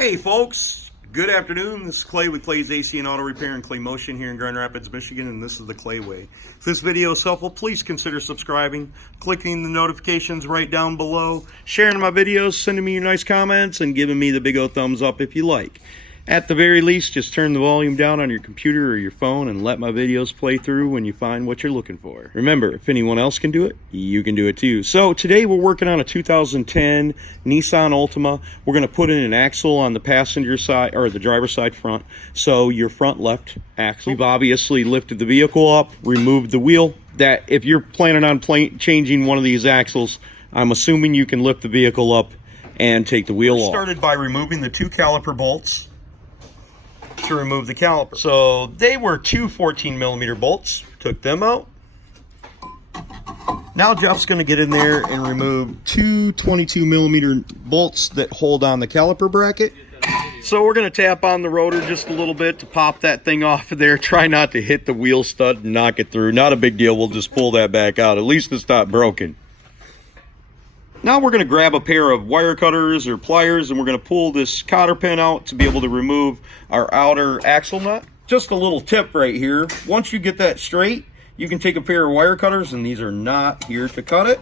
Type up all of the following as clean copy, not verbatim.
Hey folks, good afternoon. This is Clay with Clay's AC and Auto Repair in Clay Motion here in Grand Rapids, Michigan, and this is the Clay Way. If this video is helpful, please consider subscribing, clicking the notifications right down below, sharing my videos, sending me your nice comments, and giving me the big old thumbs up if you like. At the very least, just turn the volume down on your computer or your phone and let my videos play through when you find what you're looking for. Remember, if anyone else can do it, you can do it too. So today we're working on a 2010 Nissan Altima. We're going to put in an axle on the passenger side, or the driver's side front, so your front left axle. We've obviously lifted the vehicle up, removed the wheel. That if you're planning on changing one of these axles, I'm assuming you can lift the vehicle up and take the wheel off. Started by removing the two caliper bolts to remove the caliper. So they were two 14mm bolts. Took them out. Now Jeff's going to get in there and remove two 22mm bolts that hold on the caliper bracket. So we're going to tap on the rotor just a little bit to pop that thing off of there. Try not to hit the wheel stud and knock it through. Not a big deal. We'll just pull that back out. At least it's not broken. Now we're going to grab a pair of wire cutters or pliers and we're going to pull this cotter pin out to be able to remove our outer axle nut. Just a little tip right here. Once you get that straight, you can take a pair of wire cutters, and these are not here to cut it.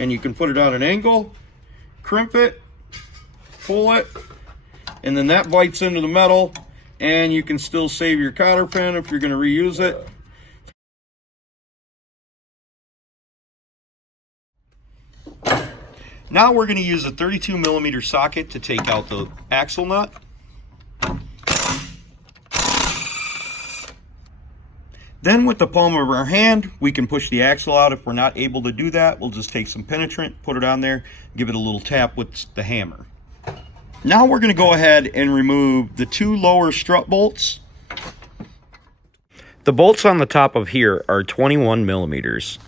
And you can put it on an angle, crimp it, pull it, and then that bites into the metal, and you can still save your cotter pin if you're going to reuse it. Now we're going to use a 32mm socket to take out the axle nut. Then with the palm of our hand, we can push the axle out. If we're not able to do that, we'll just take some penetrant, put it on there, give it a little tap with the hammer. Now we're going to go ahead and remove the two lower strut bolts. The bolts on the top of here are 21mm.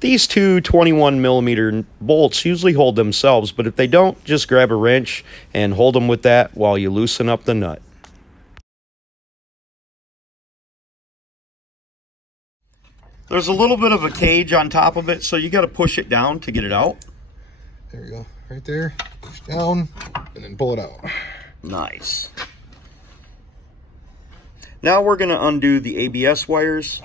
These two 21mm bolts usually hold themselves, but if they don't, just grab a wrench and hold them with that while you loosen up the nut. There's a little bit of a cage on top of it, so you got to push it down to get it out. There we go, right there. Push down and then pull it out. Nice. Now we're going to undo the ABS wires.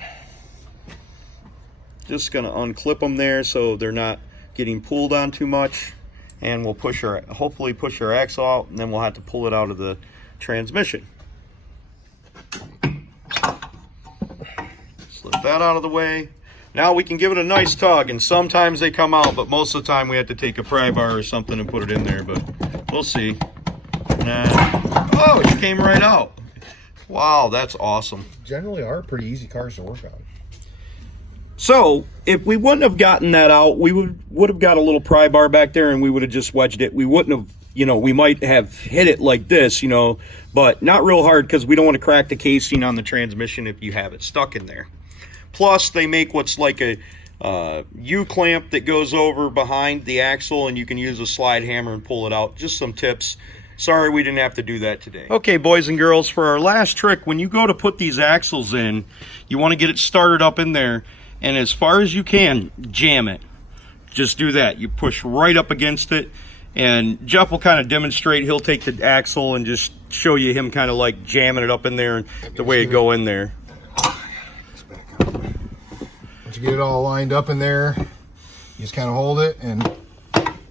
Just going to unclip them there so they're not getting pulled on too much, and we'll hopefully push our axle out, and then we'll have to pull it out of the transmission. Slip that out of the way. Now we can give it a nice tug, and sometimes they come out, but most of the time we have to take a pry bar or something and put it in there, but we'll see. Oh, it came right out. Wow, that's awesome. Generally are pretty easy cars to work on. So if we wouldn't have gotten that out, we would have got a little pry bar back there and we would have just wedged it. We wouldn't have, we might have hit it like this, but not real hard, because we don't want to crack the casing on the transmission if you have it stuck in there. Plus, they make what's like a U-clamp that goes over behind the axle, and you can use a slide hammer and pull it out. Just some tips. Sorry we didn't have to do that today. Okay, boys and girls, for our last trick, when you go to put these axles in, you want to get it started up in there. And as far as you can, jam it. Just do that. You push right up against it. And Jeff will kind of demonstrate. He'll take the axle and just show you him kind of like jamming it up in there and the way it go in there. Once you get it all lined up in there, you just kind of hold it and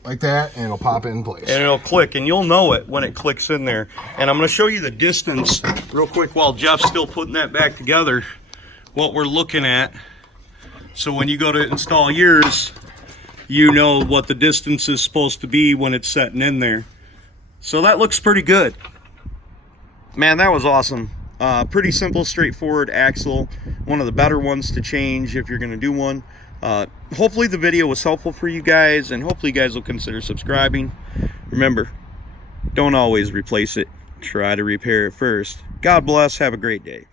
like that, and it'll pop in place. And it'll click, and you'll know it when it clicks in there. And I'm going to show you the distance real quick while Jeff's still putting that back together, what we're looking at. So when you go to install yours, you know what the distance is supposed to be when it's setting in there. So that looks pretty good. Man, that was awesome. Pretty simple, straightforward axle. One of the better ones to change if you're going to do one. Hopefully the video was helpful for you guys, and hopefully you guys will consider subscribing. Remember, don't always replace it. Try to repair it first. God bless. Have a great day.